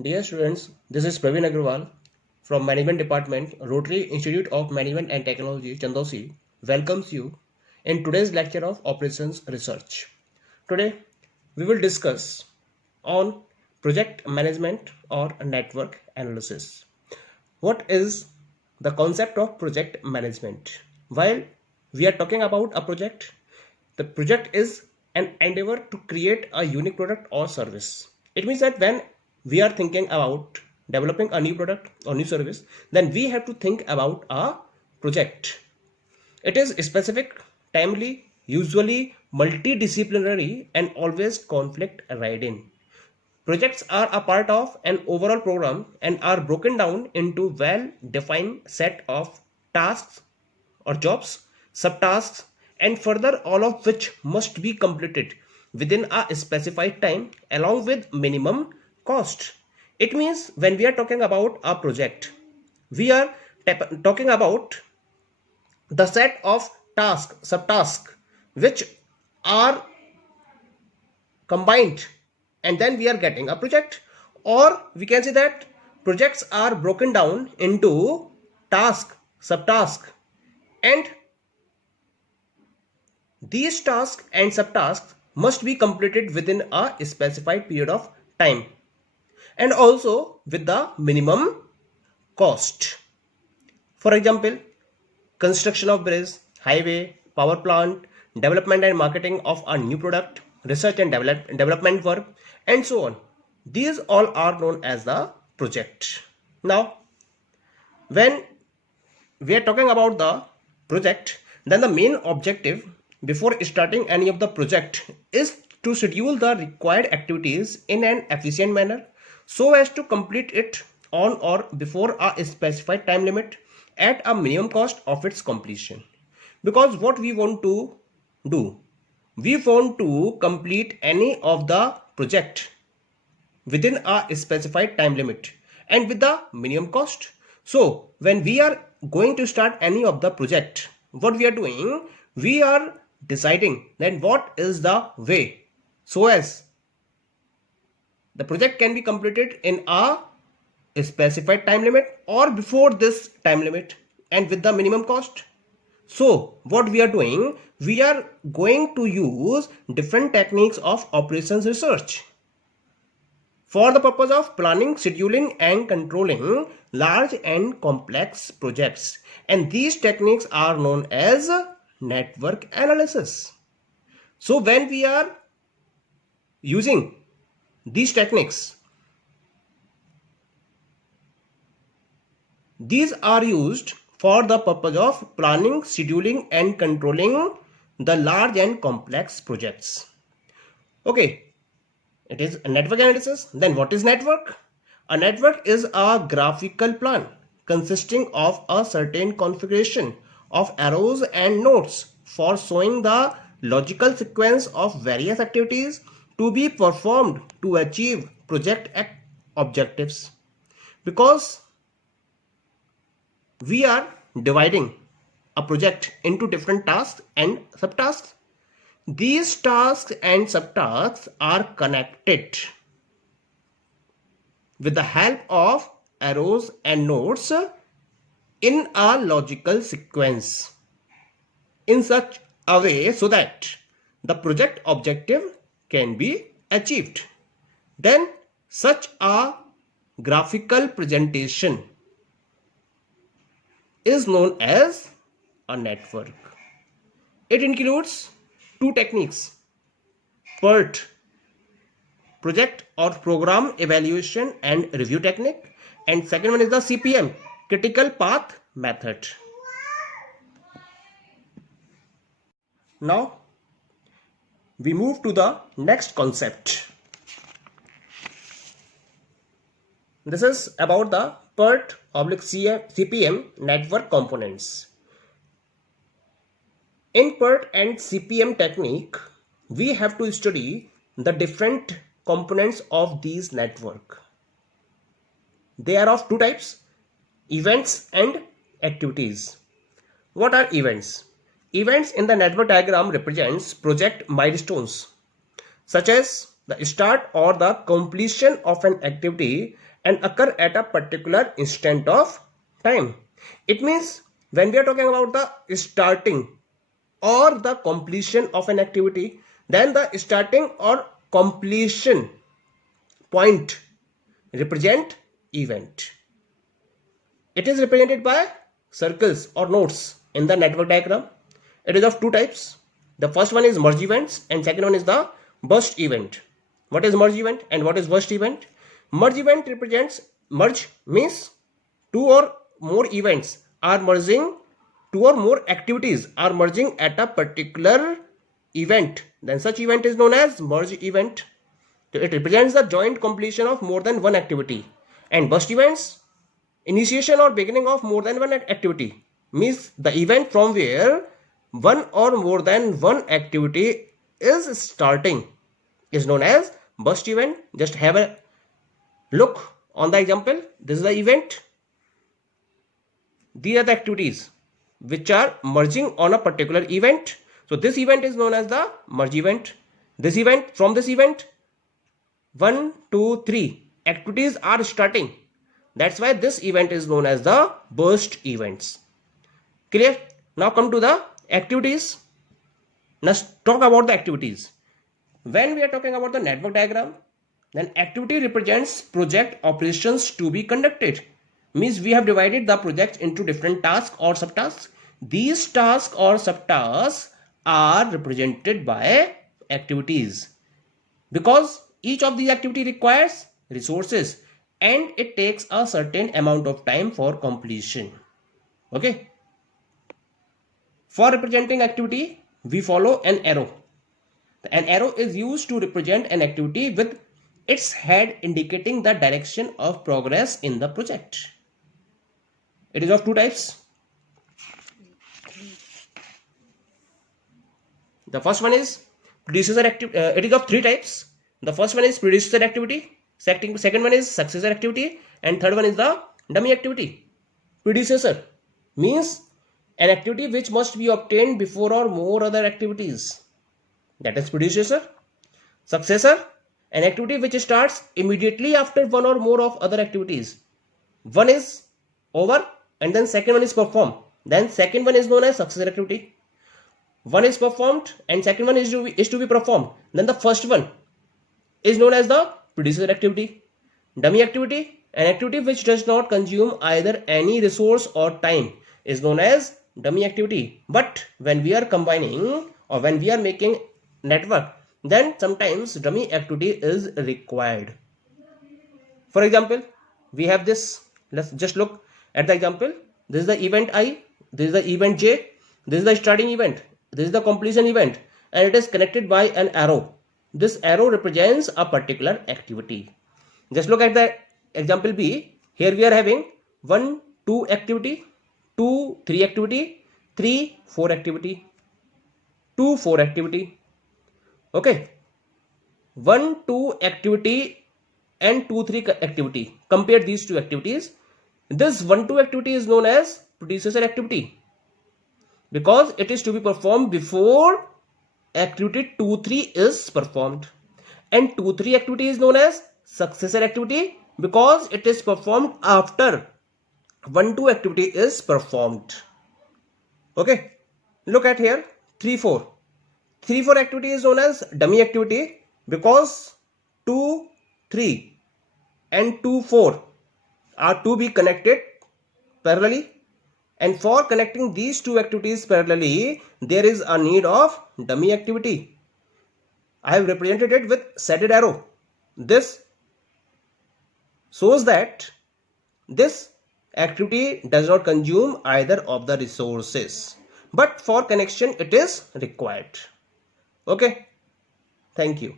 Dear students, this is Praveen Agrawal from Management Department, Rotary Institute of Management and Technology, Chandosi, welcomes you in today's lecture of Operations Research. Today, we will discuss on project management or network analysis. What is the concept of project management? While we are talking about a project, the project is an endeavor to create a unique product or service. It means that when we are thinking about developing a new product or new service, then we have to think about a project. It is specific, timely, usually multidisciplinary, and always conflict riding. Projects are a part of an overall program and are broken down into well-defined set of tasks or jobs, subtasks, and further all of which must be completed within a specified time along with minimum cost. It means when we are talking about a project, we are talking about the set of tasks, subtasks, which are combined, and then we are getting a project. Or we can say that projects are broken down into task, subtask, and these tasks and subtasks must be completed within a specified period of time and also with the minimum cost. For example, construction of bridge, highway, power plant, development and marketing of a new product, research and development work, and so on. These all are known as the project. Now, when we are talking about the project, then the main objective before starting any of the project is to schedule the required activities in an efficient manner so as to complete it on or before a specified time limit at a minimum cost of its completion. Because what we want to do, we want to complete any of the project within a specified time limit and with the minimum cost. So when we are going to start any of the project, what we are doing, we are deciding then what is the way so as the project can be completed in a specified time limit or before this time limit and with the minimum cost. So what we are doing, we are going to use different techniques of operations research for the purpose of planning, scheduling, and controlling large and complex projects. And these techniques are known as network analysis. So when we are using these techniques, these are used for the purpose of planning, scheduling, and controlling the large and complex projects. Okay, it is a network analysis. Then what is network? A network is a graphical plan consisting of a certain configuration of arrows and nodes for showing the logical sequence of various activities to be performed to achieve project objectives. Because we are dividing a project into different tasks and subtasks. These tasks and subtasks are connected with the help of arrows and nodes in a logical sequence in such a way so that the project objective can be achieved. Then such a graphical presentation is known as a network. It includes two techniques: PERT, project or program evaluation and review technique, and second one is the CPM, critical path method. Now we move to the next concept. This is about the PERT/CPM network components. In PERT and CPM technique, we have to study the different components of these network. They are of two types: events and activities. What are events? Events in the network diagram represents project milestones such as the start or the completion of an activity and occur at a particular instant of time. It means when we are talking about the starting or the completion of an activity, then the starting or completion point represent event. It is represented by circles or nodes in the network diagram. It is of two types. The first one is merge events and second one is the burst event. What is merge event and what is burst event? Merge event represents, merge means two or more events are merging, two or more activities are merging at a particular event. Then such event is known as merge event. So it represents the joint completion of more than one activity. And burst events, initiation or beginning of more than one activity, means the event from where one or more than one activity is starting is known as burst event. Just have a look on the example. This is the event. These are the activities which are merging on a particular event. So this event is known as the merge event. This event, from this event, 1, 2, 3 activities are starting. That's why this event is known as the burst events. Clear? Now come to the activities. Let's talk about the activities. When we are talking about the network diagram, then activity represents project operations to be conducted. Means we have divided the project into different tasks or subtasks. These tasks or subtasks are represented by activities because each of these activity requires resources and it takes a certain amount of time for completion. Okay. For representing activity, we follow an arrow. An arrow is used to represent an activity with its head indicating the direction of progress in the project. It is of two types. The first one is predecessor activity. It is of three types. The first one is predecessor activity. Second one is successor activity. And third one is the dummy activity. Predecessor means an activity which must be obtained before or more other activities. That is predecessor. Successor, an activity which starts immediately after one or more of other activities. One is over and then second one is performed. Then second one is known as successor activity. One is performed and second one is to be performed. Then the first one is known as the predecessor activity. Dummy activity, an activity which does not consume either any resource or time, is known as dummy activity. But when we are combining or when we are making network, then sometimes dummy activity is required. For example, we have this. Let's just look at the example. This is the event I, this is the event J, this is the starting event, this is the completion event, and it is connected by an arrow. This arrow represents a particular activity. Just look at the example B. Here we are having 1, 2 activity, 2, 3 activity, 3, 4 activity, 2, 4 activity. Okay. 1, 2 activity and 2, 3 activity. Compare these two activities. This 1, 2 activity is known as predecessor activity because it is to be performed before activity 2, 3 is performed. And 2, 3 activity is known as successor activity because it is performed after 1, 2 activity is performed. Okay. Look at here 3, 4. 3, 4 activity is known as dummy activity because 2, 3 and 2, 4 are to be connected parallelly, and for connecting these two activities parallelly there is a need of dummy activity. I have represented it with shaded arrow. This shows that this activity does not consume either of the resources, but for connection it is required. Okay, thank you.